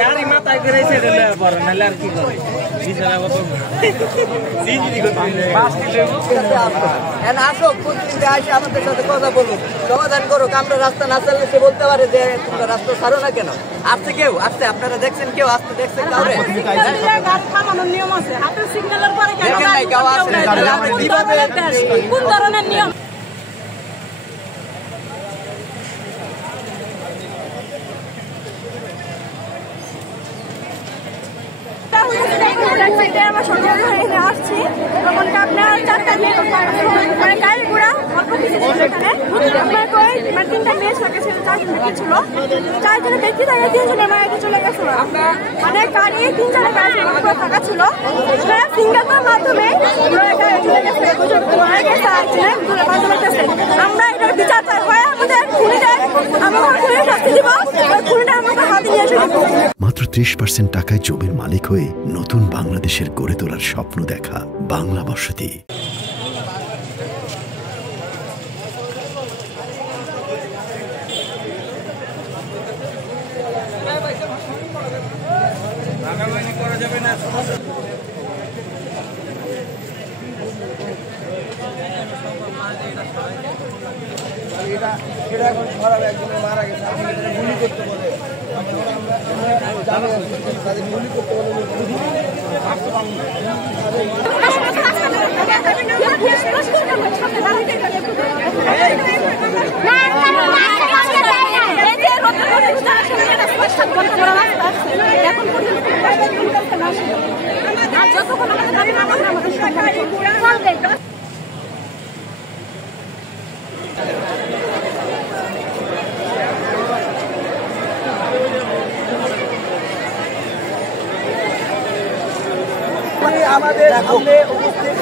গাড়ি মাথায় করে আর কি করে আসো প্রতিদিন আসে আমাদের সাথে কথা বলুন, সমাধান করুক। আমরা রাস্তা না চাললে সে বলতে পারে যে তোমরা রাস্তা ছাড়ো না কেন। আসছে কেউ আসছে, আপনারা দেখছেন কেউ আসতে দেখছেন কাউরে? নিয়ম আছে, হাতের সিগন্যালের পরে দেখেন নাই কেউ আসে না, তাহলে আমরা কিভাবে কোন ধরনের নিয়ম? আসছি তখন আপনার 4টা মেয়ে মানে গাড়ি ঘোড়া অল্প কিছু সেখানে আপনার 3টা মেয়ে সাথে ছিল, 4জন ব্যক্তি ছিল। 4জনের ব্যক্তি থাকে 3জনের মায়ের চলে গেছিল। মানে গাড়ি 3জনের গাড়ি থাকা ছিল, সিঙ্গাতার মাধ্যমে আমরা এটার বিচার চাই। হয় আমাদের খুনিদের আমরা খুনির শাস্তি দিব, খুনিটা আমাদের হাতে নিয়ে এসে দিব। মাত্র 30% টাকায় জমির মালিক হয়ে নতুন বাংলাদেশের গড়ে তোলার স্বপ্ন দেখা বাংলা বসতি। এটা এখন খারাপ, একজনের মারা গেছে, গুলি করতে বলে, তাদের গুলি করতে বলে আমাদের সামনে উপস্থিত